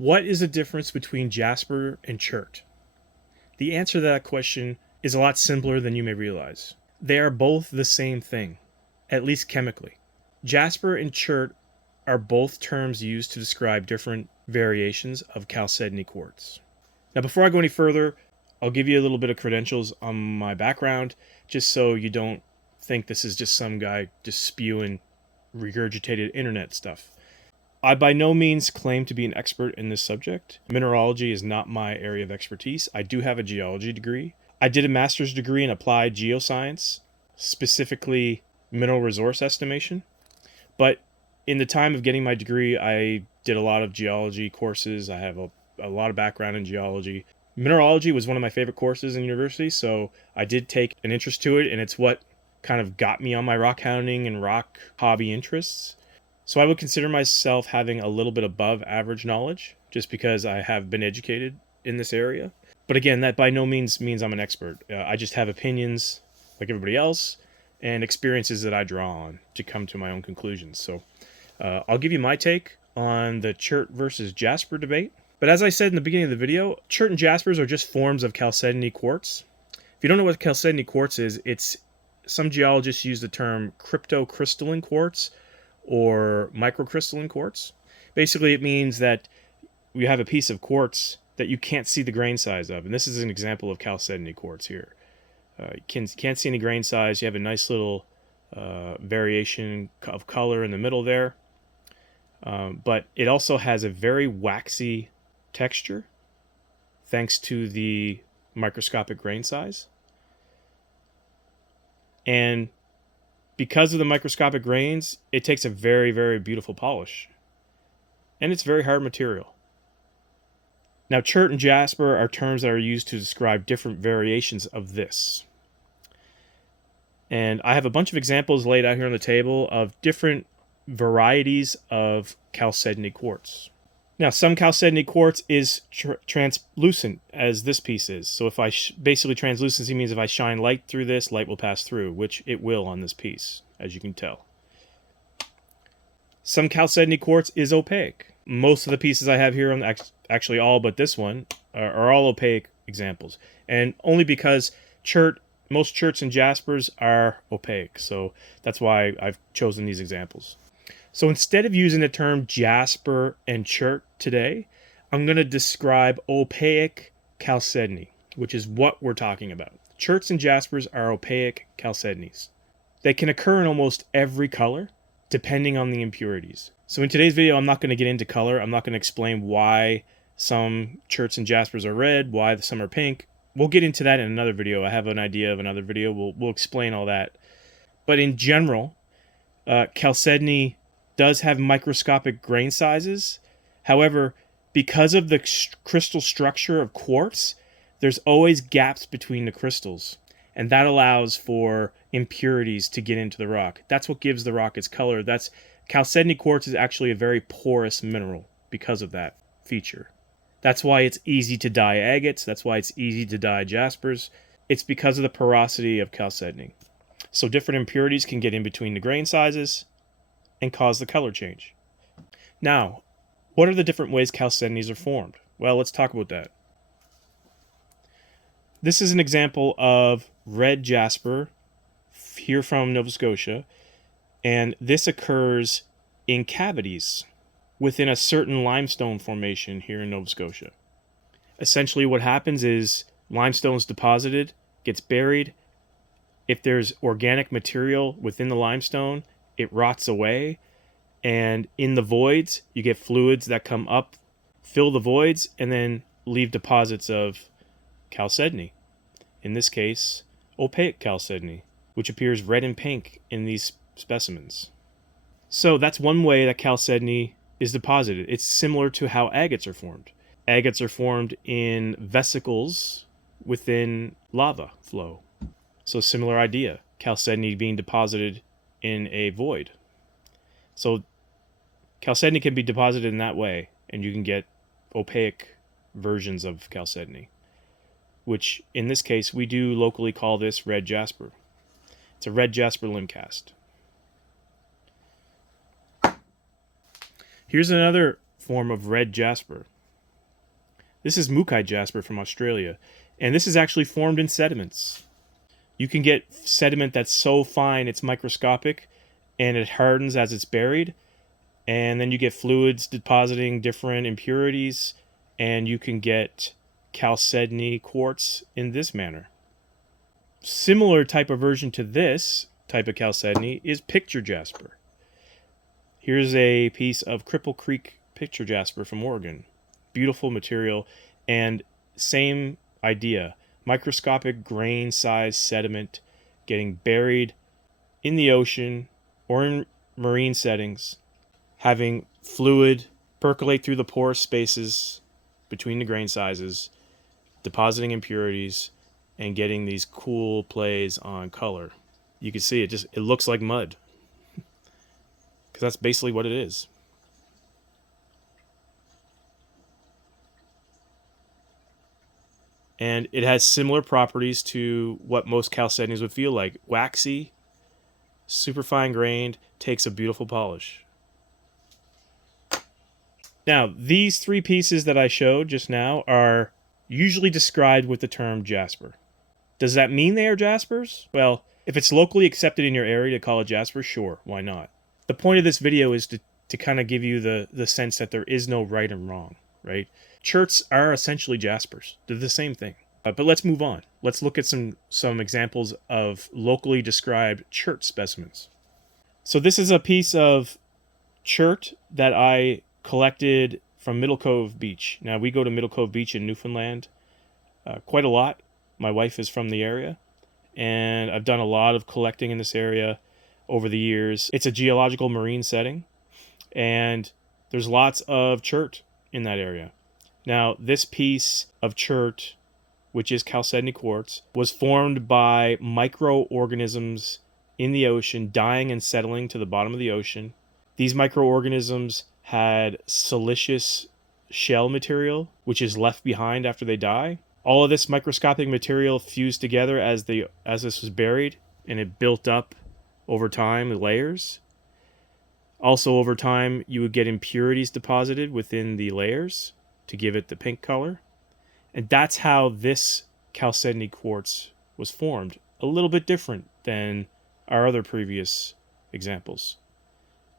What is the difference between Jasper and Chert? The answer to that question is a lot simpler than you may realize. They are both the same thing, at least chemically. Jasper and Chert are both terms used to describe different variations of chalcedony quartz. Now, before I go any further, I'll give you a little bit of credentials on my background, just so you don't think this is just some guy just spewing regurgitated internet stuff. I by no means claim to be an expert in this subject. Mineralogy is not my area of expertise. I do have a geology degree. I did a master's degree in applied geoscience, specifically mineral resource estimation. But in the time of getting my degree, I did a lot of geology courses. I have a lot of background in geology. Mineralogy was one of my favorite courses in university, so I did take an interest to it, and it's what kind of got me on my rock hounding and rock hobby interests. So I would consider myself having a little bit above average knowledge, just because I have been educated in this area. But again, that by no means I'm an expert. I just have opinions like everybody else and experiences that I draw on to come to my own conclusions. So I'll give you my take on the Chert versus Jasper debate. But as I said in the beginning of the video, Chert and Jaspers are just forms of chalcedony quartz. If you don't know what chalcedony quartz is, some geologists use the term cryptocrystalline quartz or microcrystalline quartz. Basically, it means that you have a piece of quartz that you can't see the grain size of. And this is an example of chalcedony quartz here. You can't see any grain size. You have a nice little variation of color in the middle there. But it also has a very waxy texture thanks to the microscopic grain size. And because of the microscopic grains, it takes a very, very beautiful polish. And it's very hard material. Now, Chert and Jasper are terms that are used to describe different variations of this. And I have a bunch of examples laid out here on the table of different varieties of chalcedony quartz. Now, some chalcedony quartz is translucent, as this piece is. So if basically translucency means if I shine light through this, light will pass through, which it will on this piece, as you can tell. Some chalcedony quartz is opaque. Most of the pieces I have here, actually all but this one, are all opaque examples. And only because most Cherts and Jaspers are opaque. So that's why I've chosen these examples. So instead of using the term Jasper and Chert today, I'm going to describe opaque chalcedony, which is what we're talking about. Cherts and Jaspers are opaque chalcedonies. They can occur in almost every color, depending on the impurities. So in today's video, I'm not going to get into color. I'm not going to explain why some Cherts and Jaspers are red, why some are pink. We'll get into that in another video. I have an idea of another video. We'll explain all that. But in general, chalcedony does have microscopic grain sizes. However, because of the crystal structure of quartz, there's always gaps between the crystals. And that allows for impurities to get into the rock. That's what gives the rock its color. Chalcedony quartz is actually a very porous mineral because of that feature. That's why it's easy to dye agates. That's why it's easy to dye jaspers. It's because of the porosity of chalcedony. So different impurities can get in between the grain sizes and cause the color change. Now, what are the different ways chalcedonies are formed? Well, let's talk about that. This is an example of red jasper here from Nova Scotia, and this occurs in cavities within a certain limestone formation here in Nova Scotia. Essentially what happens is limestone is deposited, gets buried. If there's organic material within the limestone, it rots away, and in the voids, you get fluids that come up, fill the voids, and then leave deposits of chalcedony. In this case, opaque chalcedony, which appears red and pink in these specimens. So that's one way that chalcedony is deposited. It's similar to how agates are formed. Agates are formed in vesicles within lava flow. So similar idea, chalcedony being deposited in a void. So chalcedony can be deposited in that way, and you can get opaque versions of chalcedony, which in this case we do locally call this red jasper. It's a red jasper limb cast. Here's another form of red jasper. This is Mukai jasper from Australia, and this is actually formed in sediments. You can get sediment that's so fine it's microscopic, and it hardens as it's buried, and then you get fluids depositing different impurities, and you can get chalcedony quartz in this manner. Similar type of version to this type of chalcedony is picture jasper. Here's a piece of Cripple Creek picture jasper from Oregon. Beautiful material, and same idea. Microscopic grain size sediment getting buried in the ocean or in marine settings, having fluid percolate through the porous spaces between the grain sizes, depositing impurities, and getting these cool plays on color. You can see it looks like mud, because that's basically what it is. And it has similar properties to what most chalcedonies would feel like. Waxy, super fine grained, takes a beautiful polish. Now, these three pieces that I showed just now are usually described with the term jasper. Does that mean they are jaspers? Well, if it's locally accepted in your area to call it jasper, sure, why not? The point of this video is to kind of give you the sense that there is no right and wrong, right? Cherts are essentially jaspers. They're the same thing. But let's move on. Let's look at some examples of locally described chert specimens. So this is a piece of chert that I collected from Middle Cove Beach. Now, we go to Middle Cove Beach in Newfoundland quite a lot. My wife is from the area, and I've done a lot of collecting in this area over the years. It's a geological marine setting, and there's lots of chert in that area. Now, this piece of chert, which is chalcedony quartz, was formed by microorganisms in the ocean dying and settling to the bottom of the ocean. These microorganisms had siliceous shell material, which is left behind after they die. All of this microscopic material fused together as this was buried, and it built up over time, layers. Also, over time, you would get impurities deposited within the layers to give it the pink color. And that's how this chalcedony quartz was formed. A little bit different than our other previous examples.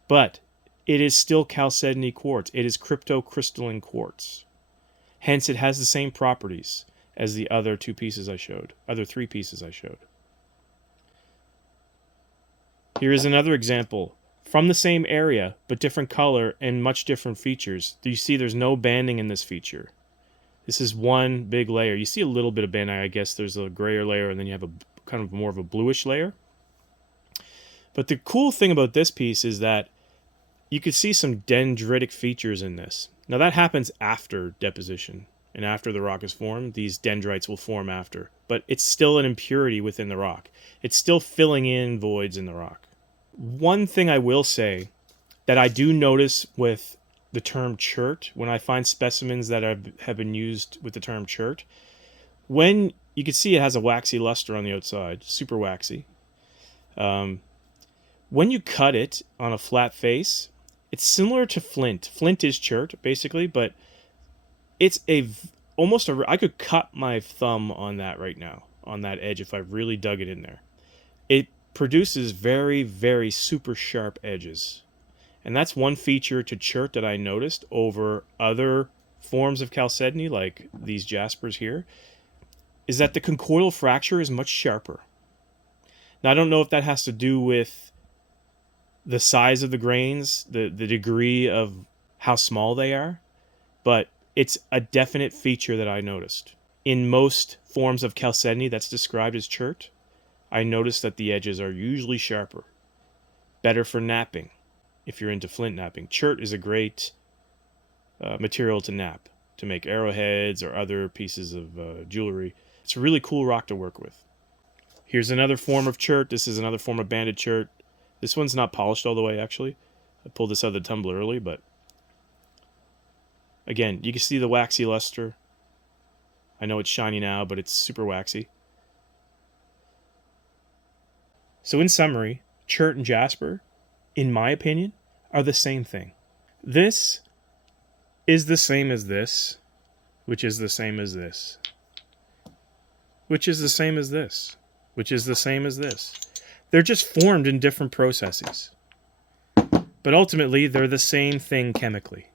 But it is still chalcedony quartz. It is cryptocrystalline quartz. Hence, it has the same properties as the other three pieces I showed. Here is another example from the same area, but different color and much different features. You see there's no banding in this feature. This is one big layer. You see a little bit of banding, I guess. There's a grayer layer, and then you have a kind of more of a bluish layer. But the cool thing about this piece is that you could see some dendritic features in this. Now that happens after deposition, and after the rock is formed, these dendrites will form after. But it's still an impurity within the rock. It's still filling in voids in the rock. One thing I will say that I do notice with the term chert, when I find specimens that have been used with the term chert, when you can see it has a waxy luster on the outside, super waxy. When you cut it on a flat face, it's similar to flint. Flint is chert, basically, but it's I could cut my thumb on that right now, on that edge, if I really dug it in there. It produces very, very super sharp edges. And that's one feature to chert that I noticed over other forms of chalcedony, like these jaspers here, is that the conchoidal fracture is much sharper. Now, I don't know if that has to do with the size of the grains, the degree of how small they are, but it's a definite feature that I noticed. In most forms of chalcedony that's described as chert, I noticed that the edges are usually sharper. Better for napping, if you're into flint napping. Chert is a great material to nap, to make arrowheads or other pieces of jewelry. It's a really cool rock to work with. Here's another form of chert. This is another form of banded chert. This one's not polished all the way, actually. I pulled this out of the tumbler early, but again, you can see the waxy luster. I know it's shiny now, but it's super waxy. So in summary, chert and jasper, in my opinion, are the same thing. This is the same as this, which is the same as this, which is the same as this, which is the same as this. They're just formed in different processes. But ultimately, they're the same thing chemically.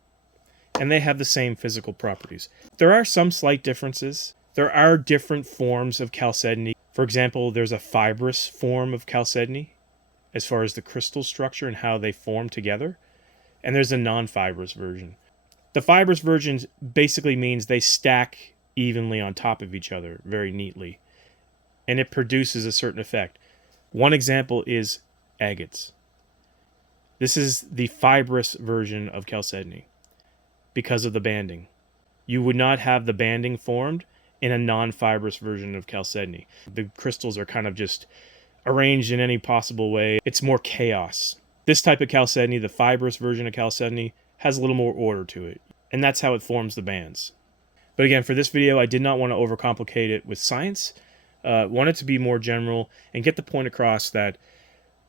And they have the same physical properties. There are some slight differences. There are different forms of chalcedony. For example, there's a fibrous form of chalcedony as far as the crystal structure and how they form together. And there's a non-fibrous version. The fibrous version basically means they stack evenly on top of each other very neatly. And it produces a certain effect. One example is agates. This is the fibrous version of chalcedony because of the banding. You would not have the banding formed in a non-fibrous version of chalcedony. The crystals are kind of just arranged in any possible way. It's more chaos. This type of chalcedony, the fibrous version of chalcedony, has a little more order to it. And that's how it forms the bands. But again, for this video, I did not want to overcomplicate it with science. Want it to be more general and get the point across that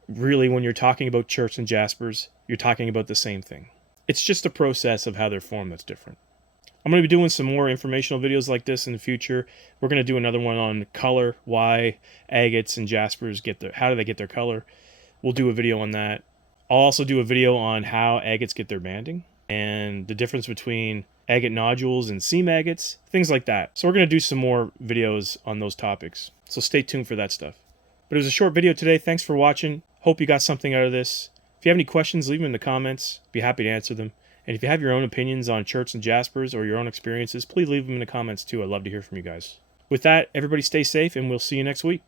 really when you're talking about cherts and jaspers, you're talking about the same thing. It's just a process of how they're formed that's different. I'm going to be doing some more informational videos like this in the future. We're going to do another one on color, why agates and jaspers how do they get their color. We'll do a video on that. I'll also do a video on how agates get their banding and the difference between agate nodules and seam agates, things like that. So we're going to do some more videos on those topics. So stay tuned for that stuff. But it was a short video today. Thanks for watching. Hope you got something out of this. If you have any questions, leave them in the comments. Be happy to answer them. And if you have your own opinions on cherts and jaspers or your own experiences, please leave them in the comments too. I'd love to hear from you guys. With that, everybody stay safe, and we'll see you next week.